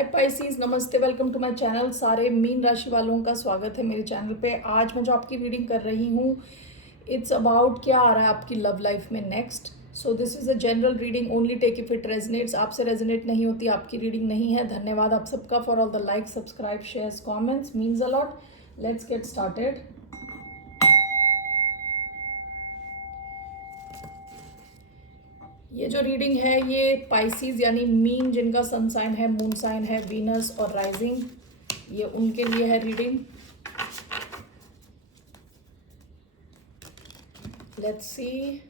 हाय Pisces, नमस्ते, welcome to my channel. सारे mean राशि वालों का स्वागत है मेरे चैनल पे। आज मैं जो आपकी रीडिंग कर रही हूँ, इट्स अबाउट क्या आ रहा है आपकी लव लाइफ में next. So this is a general reading, only take if it resonates. आपसे रेजनेट नहीं होती आपकी रीडिंग नहीं है। धन्यवाद आप सबका for all the like, subscribe, shares, comments, means a lot. Let's get started. ये जो रीडिंग है ये पाइसीज यानी मीन, जिनका सन साइन है, मून साइन है, वीनस और राइजिंग, ये उनके लिए है reading. Let's see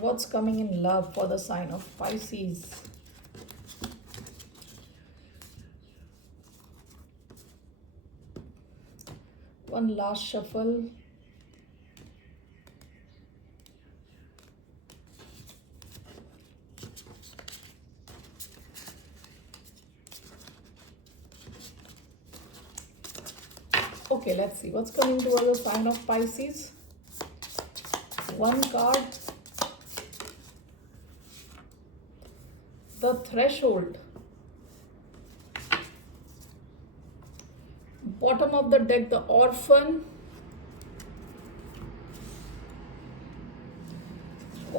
what's coming in love for the sign of Pisces. One last shuffle. Okay, let's see what's coming towards the sign of Pisces. One card, the Threshold. Bottom of the deck, the Orphan.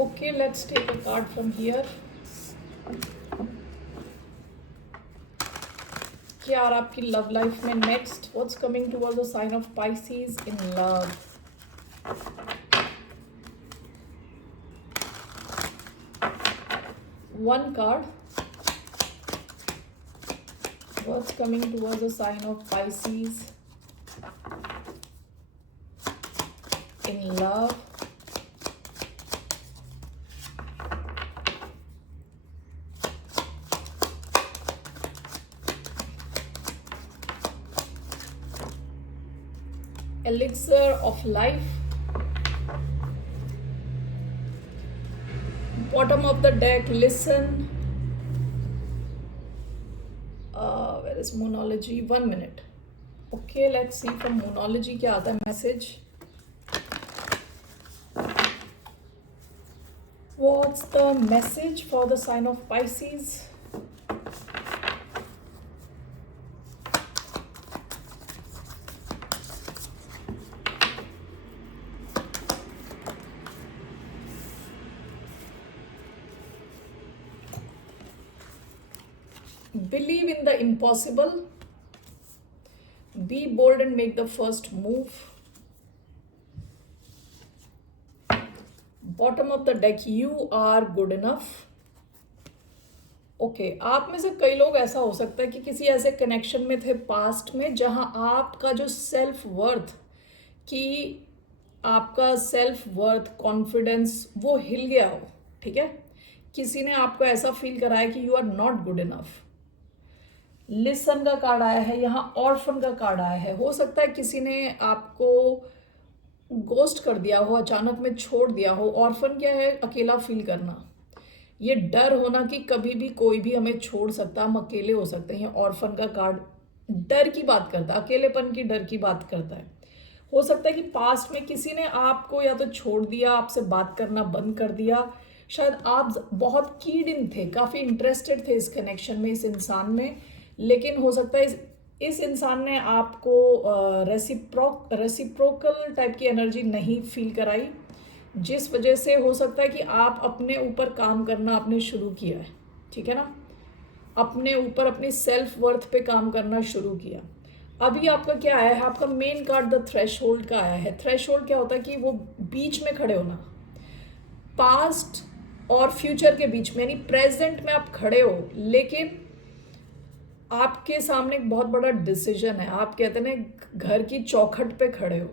Okay, let's take a card from here. क्या आ रहा आपकी love life में next? What's coming towards the sign of Pisces in love? One card, what's coming towards the sign of Pisces in love? Elixir of life. Bottom of the deck, listen. Where is Moonology? 1 minute. Okay, let's see from Moonology क्या आता है message. What's the message for the sign of Pisces? Believe in the impossible. Be bold and make the first move. Bottom of the deck, you are good enough. Okay, आप में से कई लोग ऐसा हो सकता है कि किसी ऐसे कनेक्शन में थे पास्ट में जहां आपका जो सेल्फ वर्थ कि आपका सेल्फ वर्थ, कॉन्फिडेंस वो हिल गया हो. ठीक है, किसी ने आपको ऐसा फील कराया कि you are not good enough. Listen का कार्ड आया है यहाँ, ऑर्फन का कार्ड आया है. हो सकता है किसी ने आपको गोस्ट कर दिया हो, अचानक में छोड़ दिया हो. ऑर्फन क्या है? अकेला फील करना, ये डर होना कि कभी भी कोई भी हमें छोड़ सकता, हम अकेले हो सकते हैं. ऑर्फन का कार्ड डर की बात करता है, अकेलेपन की डर की बात करता है. हो सकता है कि पास्ट में किसी ने आपको या तो छोड़ दिया, आपसे बात करना बंद कर दिया. शायद आप बहुत कीड इन थे, काफ़ी इंटरेस्टेड थे इस कनेक्शन में, इस इंसान में, लेकिन हो सकता है इस इंसान ने आपको रेसिप्रोकल टाइप की एनर्जी नहीं फील कराई, जिस वजह से हो सकता है कि आप अपने ऊपर काम करना आपने शुरू किया है. ठीक है ना, अपने ऊपर, अपनी सेल्फ वर्थ पे काम करना शुरू किया. अभी आपका क्या आया है? आपका मेन कार्ड द थ्रेशहोल्ड का आया है. थ्रेशहोल्ड क्या होता है कि वो बीच में खड़े होना, पास्ट और फ्यूचर के बीच में, यानी प्रेजेंट में आप खड़े हो लेकिन आपके सामने एक बहुत बड़ा डिसीजन है. आप कहते हैं ना, घर की चौखट पे खड़े हो.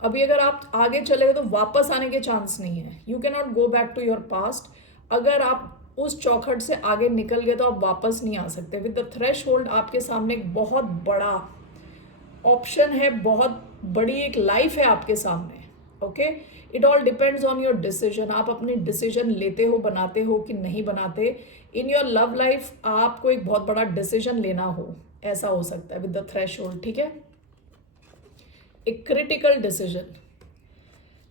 अभी अगर आप आगे चले गए तो वापस आने के चांस नहीं है. You can not go back to your past. अगर आप उस चौखट से आगे निकल गए तो आप वापस नहीं आ सकते. विद द थ्रेशहोल्ड आपके सामने एक बहुत बड़ा ऑप्शन है, बहुत बड़ी एक लाइफ है आपके सामने. Okay, it all depends on your decision. आप अपनी डिसीजन लेते हो, बनाते हो कि नहीं बनाते. इन योर लव लाइफ आपको एक बहुत बड़ा डिसीजन लेना हो, ऐसा हो सकता है विद द थ्रेशहोल्ड. ठीक है, एक क्रिटिकल डिसीजन.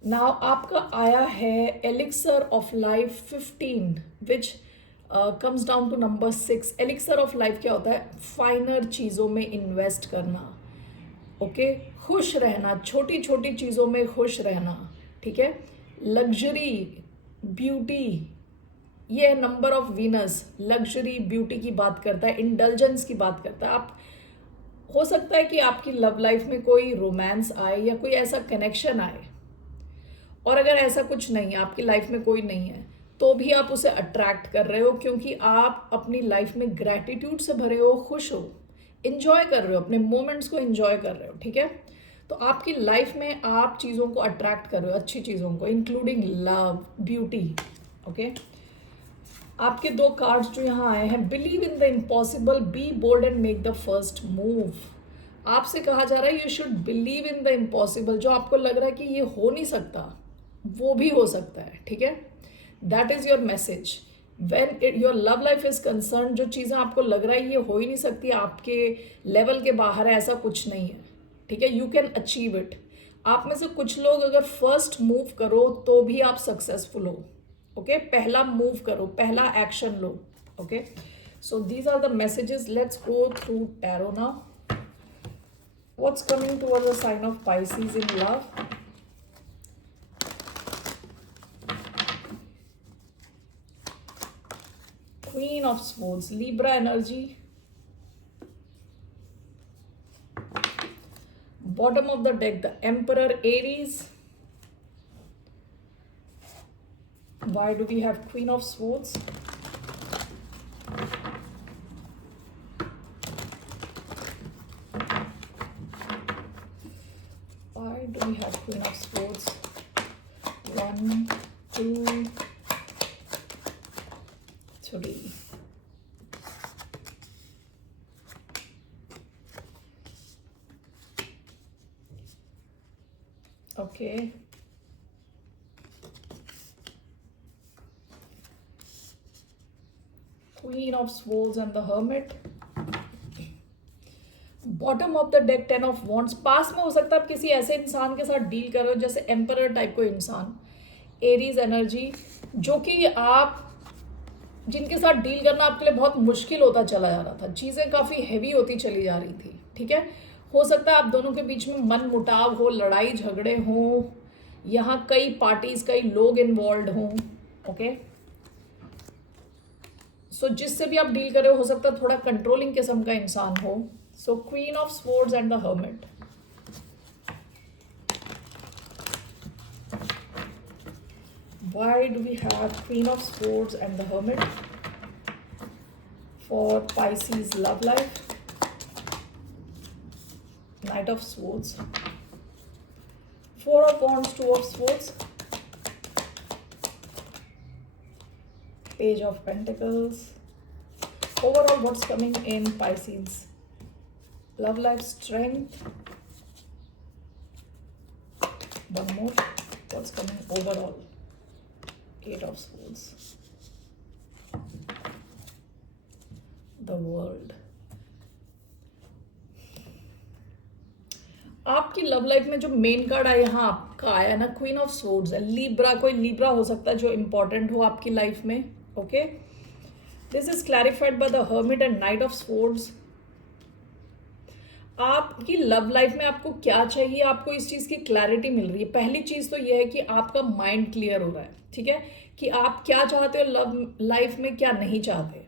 नाउ आपका आया है elixir of life 15, which comes down to number 6। Elixir of life क्या होता है? फाइनर चीज़ों में इन्वेस्ट करना, ओके, खुश रहना, छोटी छोटी चीज़ों में खुश रहना, ठीक है, लग्जरी, ब्यूटी, ये है number of Venus, luxury beauty की बात करता है, इंडल्जेंस की बात करता है। आप हो सकता है कि आपकी लव लाइफ में कोई रोमांस आए या कोई ऐसा कनेक्शन आए, और अगर ऐसा कुछ नहीं है, आपकी लाइफ में कोई नहीं है, तो भी आप उसे अट्रैक्ट कर रहे हो, क्योंकि आप अपनी लाइफ में ग्रैटिट्यूड से भरे हो, खुश हो, इंजॉय कर रहे हो, अपने मोमेंट्स को इंजॉय कर रहे हो, ठीक है। तो आपकी लाइफ में आप चीज़ों को अट्रैक्ट कर रहे हो, अच्छी चीज़ों को, इंक्लूडिंग लव, ब्यूटी, ओके। आपके दो कार्ड्स जो यहाँ आए हैं, believe in the impossible, be bold and make the first move. आपसे कहा जा रहा है you should believe in the impossible. जो आपको लग रहा है कि ये हो नहीं सकता, वो भी हो सकता है, ठीक है। That is your message when your love life is concern. जो चीज़ें आपको लग रहा है ये हो ही नहीं सकती, आपके लेवल के बाहर है, ऐसा कुछ नहीं है, ठीक है। You can achieve it. आप में से कुछ लोग अगर फर्स्ट मूव करो तो भी आप सक्सेसफुल हो, ओके। पहला मूव करो, पहला एक्शन लो, okay. So these are the messages. Let's go through tarot now. What's coming towards the sign of Pisces in love? Queen of Swords, Libra energy. Bottom of the deck, the Emperor, Aries. Why do we have Queen of Swords? Why do we have Queen of Swords? 1, 2, 3. Okay. Queen of Swords and the Hermit. Bottom of the deck 10 of wands. पास में हो सकता है आप किसी ऐसे इंसान के साथ डील कर रहे हो जैसे एम्परर टाइप को इंसान, एरीज एनर्जी, जो कि आप जिनके साथ डील करना आपके लिए बहुत मुश्किल होता चला जा रहा था, चीज़ें काफ़ी हैवी होती चली जा रही थी, ठीक है। हो सकता है आप दोनों के बीच में मन मुटाव हो, लड़ाई झगड़े हों, यहाँ कई पार्टीज, कई लोग इन्वॉल्व हों, ओके। सो जिससे भी आप डील कर रहे हो सकता है थोड़ा कंट्रोलिंग किस्म का इंसान हो। सो queen of swords and the hermit. Why do we have Queen of Swords and the Hermit for Pisces love life? Knight of Swords, 4 of Wands, 2 of Swords, Page of Pentacles. Overall, what's coming in Pisces love life? Strength. One more. What's coming overall? 8 of Swords. The World. आपकी love life में जो main card आया यहाँ आपका आया ना, queen of swords है। Libra, कोई लीब्रा हो सकता है जो इंपॉर्टेंट हो आपकी लाइफ में, okay. This is clarified by the hermit and night of swords. आपकी लव लाइफ में आपको क्या चाहिए, आपको इस चीज़ की क्लैरिटी मिल रही है। पहली चीज़ तो यह है कि आपका माइंड क्लियर हो रहा है, ठीक है, कि आप क्या चाहते हो लव लाइफ में, क्या नहीं चाहते।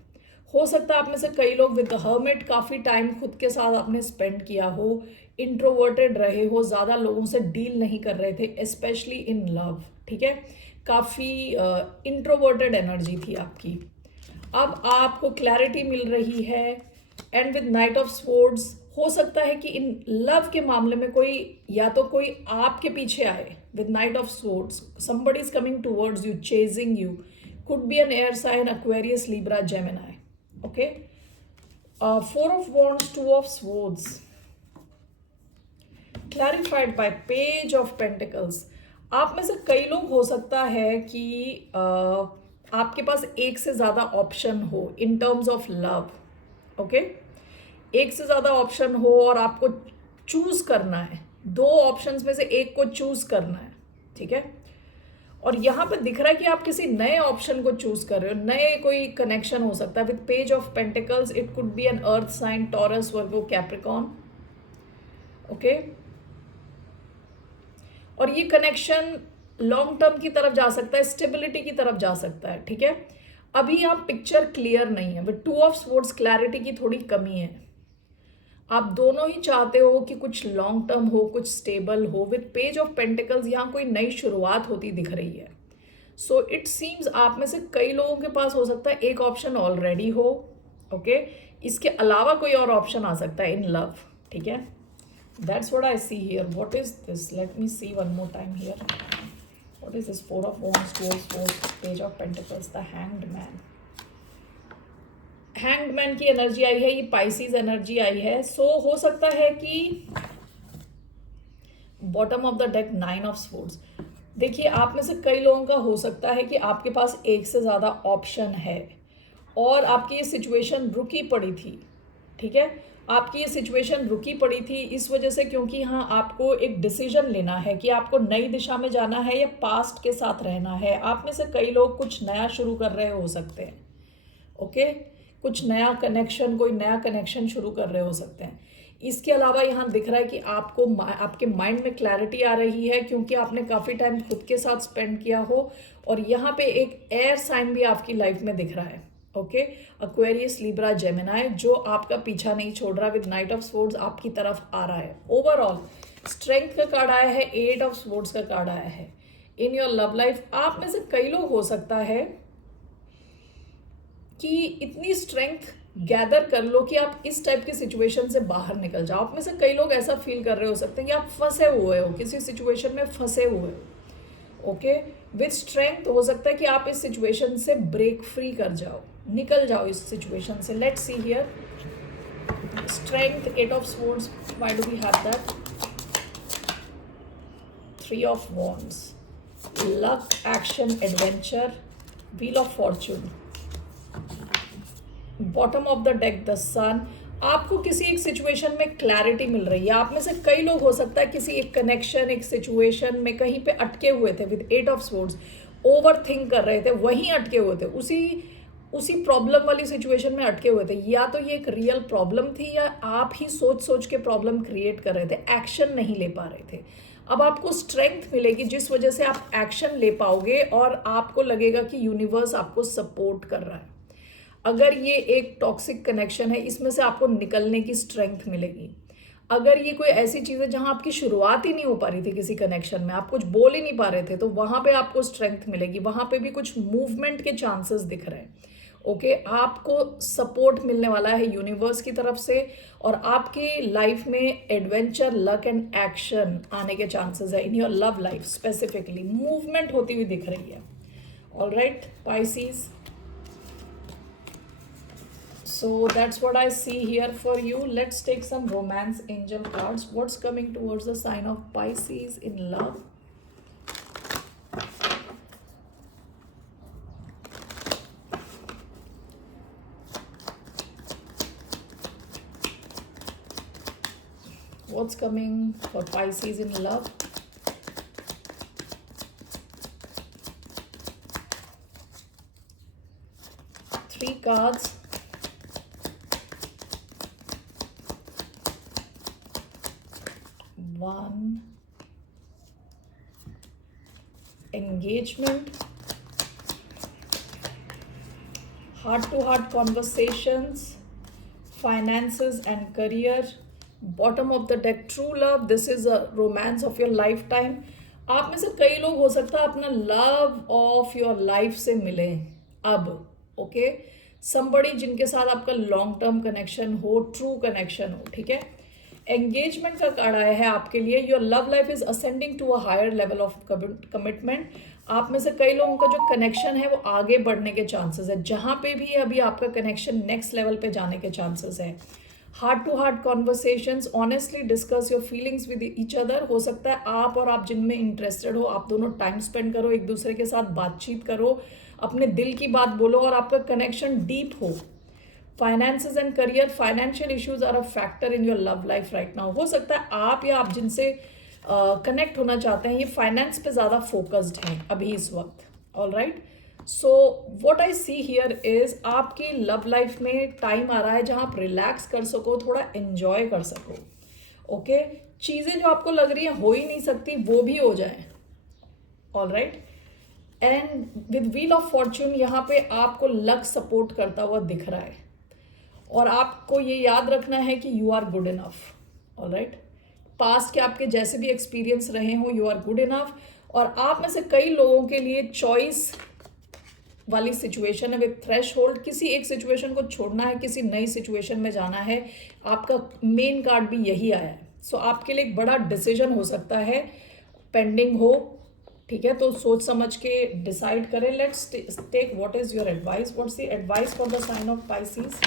हो सकता है आप में से कई लोग विद द हर्मिट काफ़ी टाइम खुद के साथ आपने स्पेंड किया हो, इंट्रोवर्टेड रहे हो, ज़्यादा लोगों से डील नहीं कर रहे थे, स्पेशली इन लव, ठीक है। काफ़ी इंट्रोवर्टेड एनर्जी थी आपकी। अब आपको क्लैरिटी मिल रही है। And with night of swords, हो सकता है कि इन लव के मामले में कोई या तो कोई आपके पीछे आए। With night of swords, somebody is coming towards you, chasing you. Could be an air sign, Aquarius, Libra, Gemini. Okay. 4 of Wands, 2 of Swords. Clarified by Page of Pentacles. आप में से कई लोग हो सकता है कि आपके पास एक से ज़्यादा ऑप्शन हो in terms of love, okay. एक से ज़्यादा ऑप्शन हो और आपको चूज़ करना है, 2 ऑप्शंस में से एक को चूज़ करना है, ठीक है। और यहाँ पे दिख रहा है कि आप किसी नए ऑप्शन को चूज कर रहे हो, नए कोई कनेक्शन हो सकता है with page of pentacles. It could be an earth sign, Taurus, Virgo, Capricorn. Okay, और ये कनेक्शन लॉन्ग टर्म की तरफ जा सकता है, स्टेबिलिटी की तरफ जा सकता है। ठीक है, अभी यहाँ पिक्चर क्लियर नहीं है, विद 2 ऑफ स्वॉर्ड्स क्लैरिटी की थोड़ी कमी है। आप दोनों ही चाहते हो कि कुछ लॉन्ग टर्म हो, कुछ स्टेबल हो। विद पेज ऑफ पेंटिकल्स यहाँ कोई नई शुरुआत होती दिख रही है। सो इट सीम्स आप में से कई लोगों के पास हो सकता है एक ऑप्शन ऑलरेडी हो। ओके, इसके अलावा कोई और ऑप्शन आ सकता है इन लव। ठीक है, that's what I see here. What is this? Let me see one more time here. What is this? 4 of wands, 2 of swords, page of pentacles, the hanged man. Hanged man की energy आई है, ये Pisces energy आई है। सो हो सकता है कि bottom of the deck 9 of swords. देखिए, आप में से कई लोगों का हो सकता है कि आपके पास एक से ज़्यादा ऑप्शन है और आपकी ये सिचुएशन रुकी पड़ी थी। ठीक है, आपकी ये सिचुएशन रुकी पड़ी थी इस वजह से क्योंकि यहाँ आपको एक डिसीजन लेना है कि आपको नई दिशा में जाना है या पास्ट के साथ रहना है। आप में से कई लोग कुछ नया शुरू कर रहे हो सकते हैं। ओके, कुछ नया कनेक्शन, कोई नया कनेक्शन शुरू कर रहे हो सकते हैं। इसके अलावा यहाँ दिख रहा है कि आपको आपके माइंड में क्लैरिटी आ रही है क्योंकि आपने काफ़ी टाइम खुद के साथ स्पेंड किया हो। और यहाँ पे एक एयर साइन भी आपकी लाइफ में दिख रहा है। ओके, एक्वेरियस, लिब्रा, जेमिनाई, जो आपका पीछा नहीं छोड़ रहा। विद नाइट ऑफ स्वॉर्ड्स आपकी तरफ आ रहा है। ओवरऑल स्ट्रेंथ का कार्ड आया है, 8 ऑफ स्वॉर्ड्स का कार्ड आया है। इन योर लव लाइफ आप में से कई लोग हो सकता है कि इतनी स्ट्रेंथ गैदर कर लो कि आप इस टाइप की सिचुएशन से बाहर निकल जाओ। आप में से कई लोग ऐसा फील कर रहे हो सकते हैं कि आप फंसे हुए हो, किसी सिचुएशन में फंसे हुए हो। ओके, विद स्ट्रेंथ हो सकता है कि आप इस सिचुएशन से ब्रेक फ्री कर जाओ, निकल जाओ इस सिचुएशन से। Let's see here, strength, 8 of swords, why do we have that? 3 of wands, luck, action, adventure, wheel of fortune, bottom of the deck the sun. आपको किसी एक सिचुएशन में क्लैरिटी मिल रही है। आप में से कई लोग हो सकता है किसी एक कनेक्शन, एक सिचुएशन में कहीं पे अटके हुए थे। With 8 of swords over think कर रहे थे, वहीं अटके हुए थे, उसी प्रॉब्लम वाली सिचुएशन में अटके हुए थे। या तो ये एक रियल प्रॉब्लम थी या आप ही सोच सोच के प्रॉब्लम क्रिएट कर रहे थे, एक्शन नहीं ले पा रहे थे। अब आपको स्ट्रेंथ मिलेगी जिस वजह से आप एक्शन ले पाओगे और आपको लगेगा कि यूनिवर्स आपको सपोर्ट कर रहा है। अगर ये एक टॉक्सिक कनेक्शन है, इसमें से आपको निकलने की स्ट्रेंथ मिलेगी। अगर ये कोई ऐसी चीज़ है जहाँ आपकी शुरुआत ही नहीं हो पा रही थी किसी कनेक्शन में, आप कुछ बोल ही नहीं पा रहे थे, तो वहाँ पे आपको स्ट्रेंथ मिलेगी। वहाँ पे भी कुछ मूवमेंट के चांसेस दिख रहे हैं। ओके, आपको सपोर्ट मिलने वाला है यूनिवर्स की तरफ से और आपकी लाइफ में एडवेंचर, लक एंड एक्शन आने के चांसेस है। इन your love life specifically movement होती हुई दिख रही है। Alright Pisces, so that's what I see here for you. Let's take some romance angel cards. What's coming towards the sign of Pisces in love? What's coming for Pisces in love? Three cards. One, engagement, heart-to-heart conversations, finances and career. Bottom of the deck, true love. This is a romance of your lifetime. आप में से कई लोग हो सकता है अपना love of your life से मिले अब। ओके, somebody जिनके साथ आपका लॉन्ग टर्म कनेक्शन हो, ट्रू कनेक्शन हो। ठीक है, एंगेजमेंट का कार्ड आया है आपके लिए। Your love life is ascending to a higher level of commitment. आप में से कई लोगों का जो कनेक्शन है वो आगे बढ़ने के चांसेस है। जहाँ पे भी अभी आपका कनेक्शन नेक्स्ट लेवल पे जाने के चांसेस है। Heart to heart conversations, honestly discuss your feelings with each other. हो सकता है आप और आप जिनमें इंटरेस्टेड हो, आप दोनों टाइम स्पेंड करो, एक दूसरे के साथ बातचीत करो, अपने दिल की बात बोलो और आपका कनेक्शन डीप हो। Finances and career, financial issues are a factor in your love life right now. हो सकता है आप या आप जिनसे कनेक्ट होना चाहते हैं, ये फाइनेंस पे ज़्यादा फोकस्ड हैं अभी इस वक्त. All right, so what I see here is आपकी लव लाइफ में टाइम आ रहा है जहां आप रिलैक्स कर सको, थोड़ा एंजॉय कर सको. ओके, चीज़ें जो आपको लग रही है हो ही नहीं सकती वो भी हो जाए. All right, and with wheel of Fortune यहाँ पे आपको लक सपोर्ट करता हुआ दिख रहा है, और आपको ये याद रखना है कि you are good enough. All right, past के आपके जैसे भी एक्सपीरियंस रहे हो, यू आर गुड इनफ. और आप में से कई लोगों के लिए चॉइस वाली सिचुएशन है विद थ्रेश होल्ड. किसी एक सिचुएशन को छोड़ना है, किसी नई सिचुएशन में जाना है. आपका मेन कार्ड भी यही आया है. सो आपके लिए एक बड़ा डिसीजन हो सकता है, पेंडिंग हो. ठीक है, तो सोच समझ के डिसाइड करें. Let's take what is your advice. What's the advice for the sign of Pisces?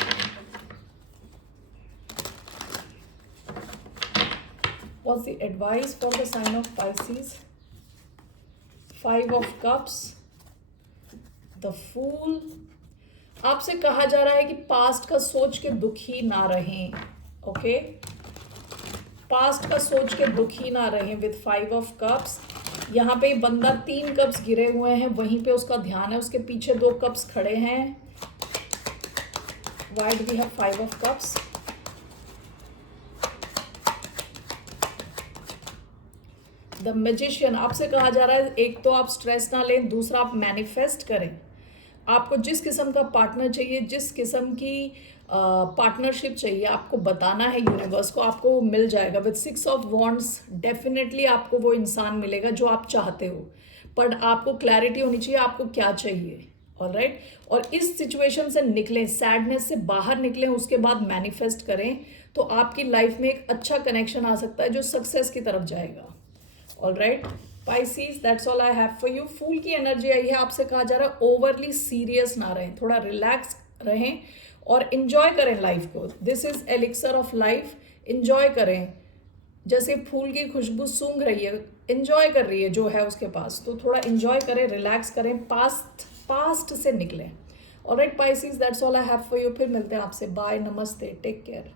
What's the advice for the sign of Pisces? 5 of Cups, the Fool. आपसे कहा जा रहा है कि पास्ट का सोच के दुखी ना रहें. ओके, पास्ट का सोच के दुखी ना रहें विद 5 of Cups. यहाँ पे बंदा 3 कप्स गिरे हुए हैं, वहीं पे उसका ध्यान है, उसके पीछे 2 कप्स खड़े हैं. Why do we have 5 of Cups? The magician. आपसे कहा जा रहा है एक तो आप स्ट्रेस ना लें, दूसरा आप मैनिफेस्ट करें. आपको जिस किस्म का पार्टनर चाहिए, जिस किस्म की पार्टनरशिप चाहिए, आपको बताना है यूनिवर्स को, आपको मिल जाएगा. विद 6 ऑफ वॉन्ड्स डेफिनेटली आपको वो इंसान मिलेगा जो आप चाहते हो, पर आपको क्लैरिटी होनी चाहिए आपको क्या चाहिए. ऑल राइट, और इस सिचुएशन से निकलें, सैडनेस से बाहर निकलें, उसके बाद मैनिफेस्ट करें, तो आपकी लाइफ में एक अच्छा कनेक्शन आ सकता है जो सक्सेस की तरफ जाएगा. All right Pisces, that's all I have for you. Fool की एनर्जी आई है. आपसे कहा जा रहा है ओवरली सीरियस ना रहें, थोड़ा रिलैक्स रहें और इंजॉय करें लाइफ को. This is elixir of life. Enjoy करें, जैसे फूल की खुशबू सूंघ रही है, इंजॉय कर रही है जो है उसके पास, तो थोड़ा इंजॉय करें, रिलैक्स करें, पास्ट से निकलें. All right Pisces, that's all I have for you. फिर मिलते हैं आपसे. बाय, नमस्ते, टेक केयर.